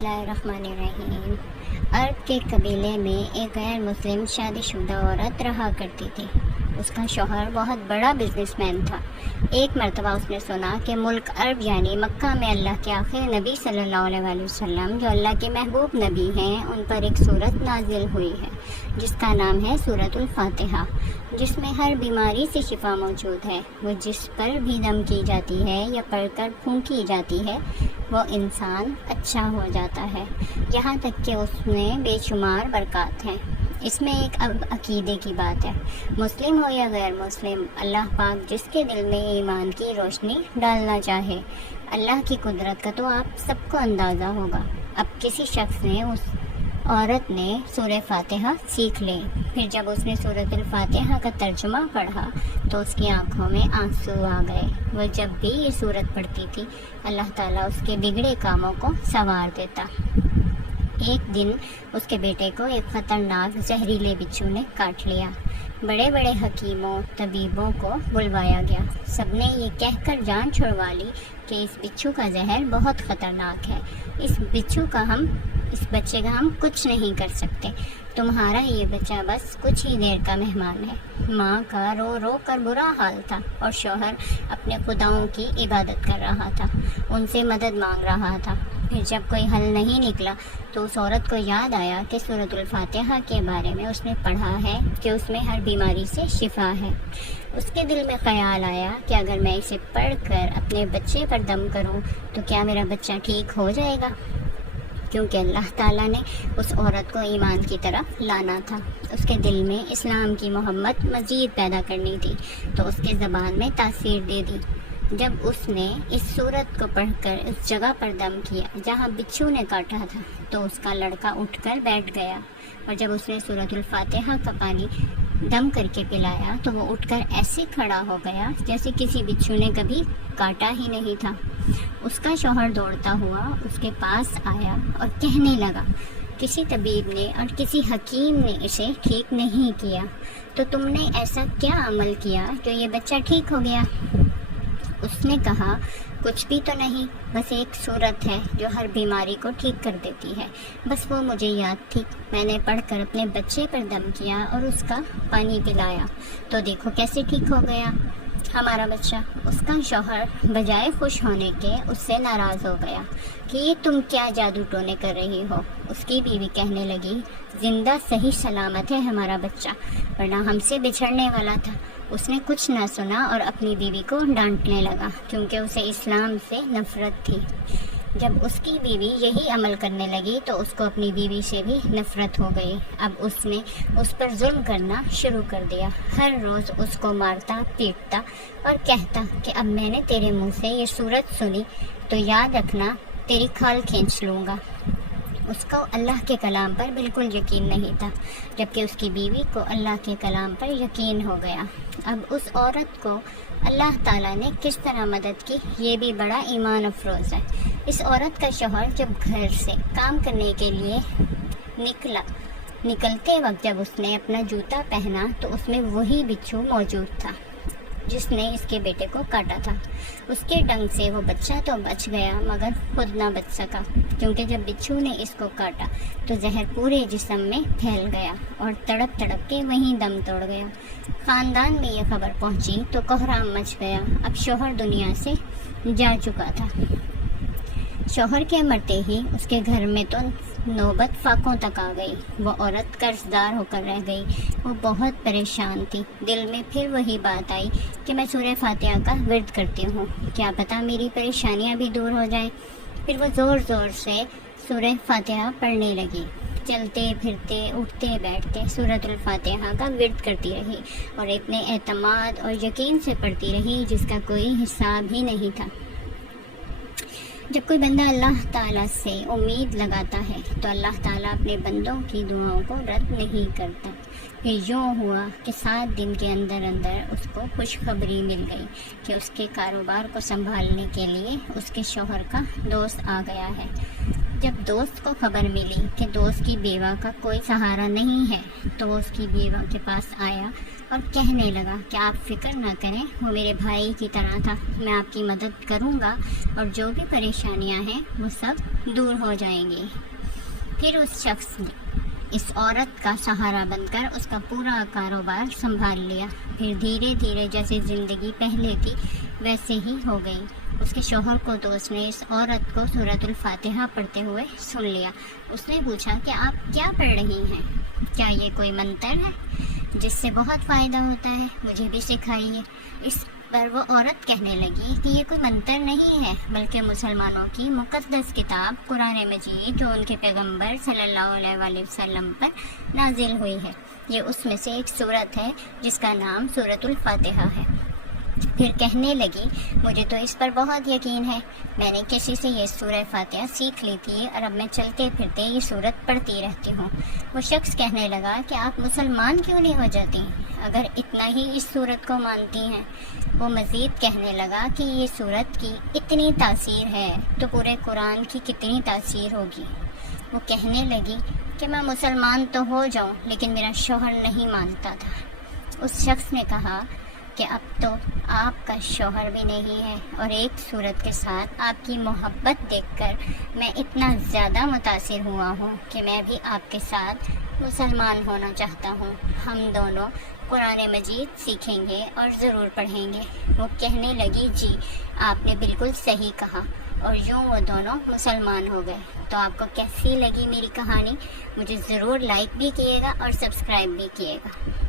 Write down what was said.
بسم اللہ الرحمن الرحیم۔ عرب کے قبیلے میں ایک غیر مسلم شادی شدہ عورت رہا کرتی تھی۔ اس کا شوہر بہت بڑا بزنس مین تھا۔ ایک مرتبہ اس نے سنا کہ ملک عرب یعنی مکہ میں اللہ کے آخری نبی صلی اللہ علیہ وآلہ وسلم جو اللہ کے محبوب نبی ہیں ان پر ایک سورت نازل ہوئی ہے جس کا نام ہے سورۃ الفاتحہ، جس میں ہر بیماری سے شفا موجود ہے۔ وہ جس پر بھی دم کی جاتی ہے یا پڑھ کر پھونکی جاتی ہے وہ انسان اچھا ہو جاتا ہے، یہاں تک کہ اس میں بے شمار برکات ہیں۔ اس میں ایک عقیدے کی بات ہے، مسلم ہو یا غیر مسلم، اللہ پاک جس کے دل میں ایمان کی روشنی ڈالنا چاہے، اللہ کی قدرت کا تو آپ سب کو اندازہ ہوگا۔ اب کسی شخص نے اس عورت نے سورہ فاتحہ سیکھ لی، پھر جب اس نے سورۃ الفاتحہ کا ترجمہ پڑھا تو اس کی آنکھوں میں آنسو آ گئے۔ وہ جب بھی یہ سورت پڑھتی تھی اللہ تعالیٰ اس کے بگڑے کاموں کو سنوار دیتا۔ ایک دن اس کے بیٹے کو ایک خطرناک زہریلے بچھو نے کاٹ لیا۔ بڑے بڑے حکیموں طبیبوں کو بلوایا گیا، سب نے یہ کہہ کر جان چھڑوا لی کہ اس بچھو کا زہر بہت خطرناک ہے، اس بچے کا ہم کچھ نہیں کر سکتے، تمہارا یہ بچہ بس کچھ ہی دیر کا مہمان ہے۔ ماں کا رو رو کر برا حال تھا اور شوہر اپنے خداؤں کی عبادت کر رہا تھا، ان سے مدد مانگ رہا تھا۔ پھر جب کوئی حل نہیں نکلا تو اس عورت کو یاد آیا کہ سورۃ الفاتحہ کے بارے میں اس نے پڑھا ہے کہ اس میں ہر بیماری سے شفا ہے۔ اس کے دل میں خیال آیا کہ اگر میں اسے پڑھ کر اپنے بچے پر دم کروں تو کیا میرا بچہ ٹھیک ہو جائے گا، کیونکہ اللہ تعالیٰ نے اس عورت کو ایمان کی طرف لانا تھا، اس کے دل میں اسلام کی محبت مزید پیدا کرنی تھی، تو اس کے زبان میں تاثیر دے دی۔ جب اس نے اس سورت کو پڑھ کر اس جگہ پر دم کیا جہاں بچھو نے کاٹا تھا تو اس کا لڑکا اٹھ کر بیٹھ گیا، اور جب اس نے سورۃ الفاتحہ کا پانی دم کر کے پلایا تو وہ اٹھ کر ایسے کھڑا ہو گیا جیسے کسی بچھو نے کبھی کاٹا ہی نہیں تھا۔ اس کا شوہر دوڑتا ہوا اس کے پاس آیا اور کہنے لگا، کسی طبیب نے اور کسی حکیم نے اسے ٹھیک نہیں کیا، تو تم نے ایسا کیا عمل کیا جو یہ بچہ ٹھیک ہو گیا؟ اس نے کہا، کچھ بھی تو نہیں، بس ایک سورت ہے جو ہر بیماری کو ٹھیک کر دیتی ہے، بس وہ مجھے یاد تھی، میں نے پڑھ کر اپنے بچے پر دم کیا اور اس کا پانی پلایا تو دیکھو کیسے ٹھیک ہو گیا ہمارا بچہ۔ اس کا شوہر بجائے خوش ہونے کے اس سے ناراض ہو گیا کہ یہ تم کیا جادو ٹونے کر رہی ہو۔ اس کی بیوی کہنے لگی، زندہ صحیح سلامت ہے ہمارا بچہ، ورنہ ہم سے بچھڑنے والا تھا۔ اس نے کچھ نہ سنا اور اپنی بیوی کو ڈانٹنے لگا کیونکہ اسے اسلام سے نفرت تھی۔ جب اس کی بیوی یہی عمل کرنے لگی تو اس کو اپنی بیوی سے بھی نفرت ہو گئی۔ اب اس نے اس پر ظلم کرنا شروع کر دیا، ہر روز اس کو مارتا پیٹتا اور کہتا کہ اب میں نے تیرے منہ سے یہ سورت سنی تو یاد رکھنا تیری کھال کھینچ لوں گا۔ اس کو اللہ کے کلام پر بالکل یقین نہیں تھا، جبکہ اس کی بیوی کو اللہ کے کلام پر یقین ہو گیا۔ اب اس عورت کو اللہ تعالیٰ نے کس طرح مدد کی یہ بھی بڑا ایمان افروز ہے۔ اس عورت کا شوہر جب گھر سے کام کرنے کے لیے نکلتے وقت جب اس نے اپنا جوتا پہنا تو اس میں وہی بچھو موجود تھا جس نے اس کے بیٹے کو کاٹا تھا۔ اس کے ڈنگ سے وہ بچہ تو بچ گیا مگر خود نہ بچ سکا، کیونکہ جب بچھو نے اس کو کاٹا تو زہر پورے جسم میں پھیل گیا اور تڑپ تڑپ کے وہیں دم توڑ گیا۔ خاندان میں یہ خبر پہنچی تو کوہرام مچ گیا۔ اب شوہر دنیا سے جا چکا تھا۔ شوہر کے مرتے ہی اس کے گھر میں تو نوبت فاقوں تک آ گئی۔ وہ عورت قرض دار ہو کر رہ گئی، وہ بہت پریشان تھی۔ دل میں پھر وہی بات آئی کہ میں سورہ فاتحہ کا ورد کرتی ہوں، کیا پتہ میری پریشانیاں بھی دور ہو جائیں۔ پھر وہ زور زور سے سورہ فاتحہ پڑھنے لگی، چلتے پھرتے اٹھتے بیٹھتے سورۃ الفاتحہ کا ورد کرتی رہی اور اتنے اعتماد اور یقین سے پڑھتی رہی جس کا کوئی حساب ہی نہیں تھا۔ جب کوئی بندہ اللہ تعالیٰ سے امید لگاتا ہے تو اللہ تعالیٰ اپنے بندوں کی دعاؤں کو رد نہیں کرتا۔ پھر یوں ہوا کہ 7 دن کے اندر اس کو خوشخبری مل گئی کہ اس کے کاروبار کو سنبھالنے کے لیے اس کے شوہر کا دوست آ گیا ہے۔ جب دوست کو خبر ملی کہ دوست کی بیوہ کا کوئی سہارا نہیں ہے تو وہ اس کی بیوہ کے پاس آیا اور کہنے لگا کہ آپ فکر نہ کریں، وہ میرے بھائی کی طرح تھا، میں آپ کی مدد کروں گا اور جو بھی پریشانیاں ہیں وہ سب دور ہو جائیں گی۔ پھر اس شخص نے اس عورت کا سہارا بن کر اس کا پورا کاروبار سنبھال لیا۔ پھر دھیرے دھیرے جیسے زندگی پہلے تھی ویسے ہی ہو گئی۔ اس کے شوہر کو دوست نے اس عورت کو سورۃ الفاتحہ پڑھتے ہوئے سن لیا۔ اس نے پوچھا کہ آپ کیا پڑھ رہی ہیں؟ کیا یہ کوئی منتر ہے جس سے بہت فائدہ ہوتا ہے؟ مجھے بھی سکھائیے۔ اس پر وہ عورت کہنے لگی کہ یہ کوئی منتر نہیں ہے بلکہ مسلمانوں کی مقدس کتاب قرآن مجید جو ان کے پیغمبر صلی اللہ علیہ وآلہ وسلم پر نازل ہوئی ہے، یہ اس میں سے ایک سورت ہے جس کا نام سورۃ الفاتحہ ہے۔ پھر کہنے لگی مجھے تو اس پر بہت یقین ہے، میں نے کسی سے یہ سورہ فاتحہ سیکھ لی تھی اور اب میں چلتے پھرتے یہ سورت پڑھتی رہتی ہوں۔ وہ شخص کہنے لگا کہ آپ مسلمان کیوں نہیں ہو جاتی اگر اتنا ہی اس سورت کو مانتی ہیں؟ وہ مزید کہنے لگا کہ یہ سورت کی اتنی تاثیر ہے تو پورے قرآن کی کتنی تاثیر ہوگی۔ وہ کہنے لگی کہ میں مسلمان تو ہو جاؤں لیکن میرا شوہر نہیں مانتا تھا۔ اس شخص نے کہا کہ اب تو آپ کا شوہر بھی نہیں ہے اور ایک صورت کے ساتھ آپ کی محبت دیکھ کر میں اتنا زیادہ متاثر ہوا ہوں کہ میں بھی آپ کے ساتھ مسلمان ہونا چاہتا ہوں۔ ہم دونوں قرآن مجید سیکھیں گے اور ضرور پڑھیں گے۔ وہ کہنے لگی جی آپ نے بالکل صحیح کہا، اور یوں وہ دونوں مسلمان ہو گئے۔ تو آپ کو کیسی لگی میری کہانی؟ مجھے ضرور لائک بھی کیے گا اور سبسکرائب بھی کیے گا۔